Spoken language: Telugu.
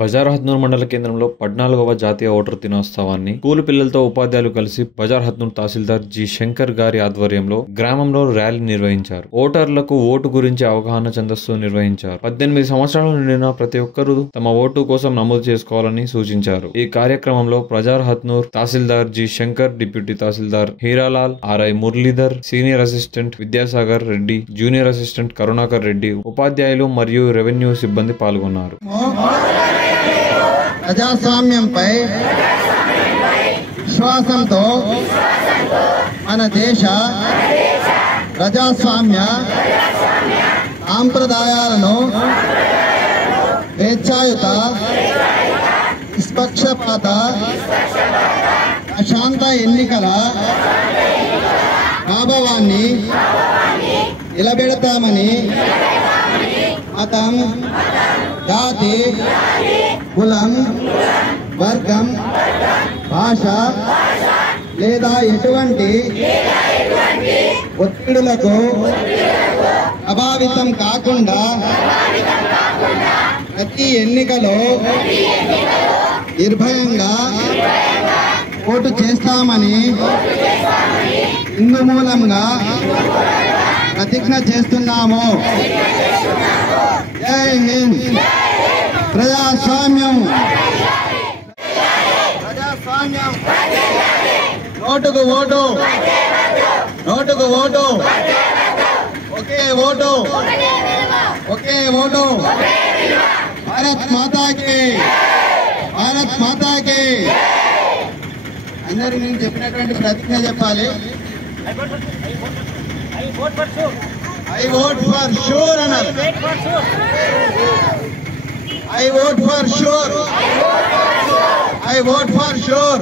బజార్ హత్నూర్ మండల కేంద్రంలో 14వ జాతీయ ఓటరు దినోత్సవాన్ని స్కూలు పిల్లలతో ఉపాధ్యాయులు కలిసి బజార్ హత్నూర్ తహసీల్దార్ జి శంకర్ గారి ఆధ్వర్యంలో గ్రామంలో ర్యాలీ నిర్వహించారు. ఓటర్లకు ఓటు గురించి అవగాహన ఛందస్సు నిర్వహించారు. 18 సంవత్సరాలు నిండిన ప్రతి ఒక్కరూ తమ ఓటు కోసం నమోదు చేసుకోవాలని సూచించారు. ఈ కార్యక్రమంలో Bazar Hathnoor tahsildar G Shankar, deputy tahsildar Hiralal, RI Muralidhar, senior assistant Vidyasagar Reddy, junior assistant Karunakar Reddy, ఉపాధ్యాయులు మరియు రెవెన్యూ సిబ్బంది పాల్గొన్నారు. ప్రజాస్వామ్యంపై విశ్వాసంతో మన దేశ ప్రజాస్వామ్య సాంప్రదాయాలను స్వేచ్ఛాయుత, నిష్పక్షపాత, ప్రశాంత ఎన్నికల ప్రభావాన్ని నిలబెడతామని మతం, జాతి, కులం, వర్గం, భాష లేదా ఎటువంటి ఒత్తిడులకు ప్రభావితం కాకుండా ప్రతి ఎన్నికలో నిర్భయంగా ఓటు చేస్తామని ఇందు మూలంగా ప్రతిజ్ఞ చేస్తున్నాము. జై హింద్. ప్రజాస్వామ్యం, ప్రజాస్వామ్యం, నోటుకు ఓటు, నోటుకు ఓటు, ఒకే ఓటు, ఒకే ఓటు. భారత్ మాతాకి, భారత్ మాతాకి. అందరూ నేను చెప్పినటువంటి ప్రతిజ్ఞ చెప్పాలి. ఐ ఓట్ ఫర్ షూర్ అన్నారు. I vote for sure. I vote for sure.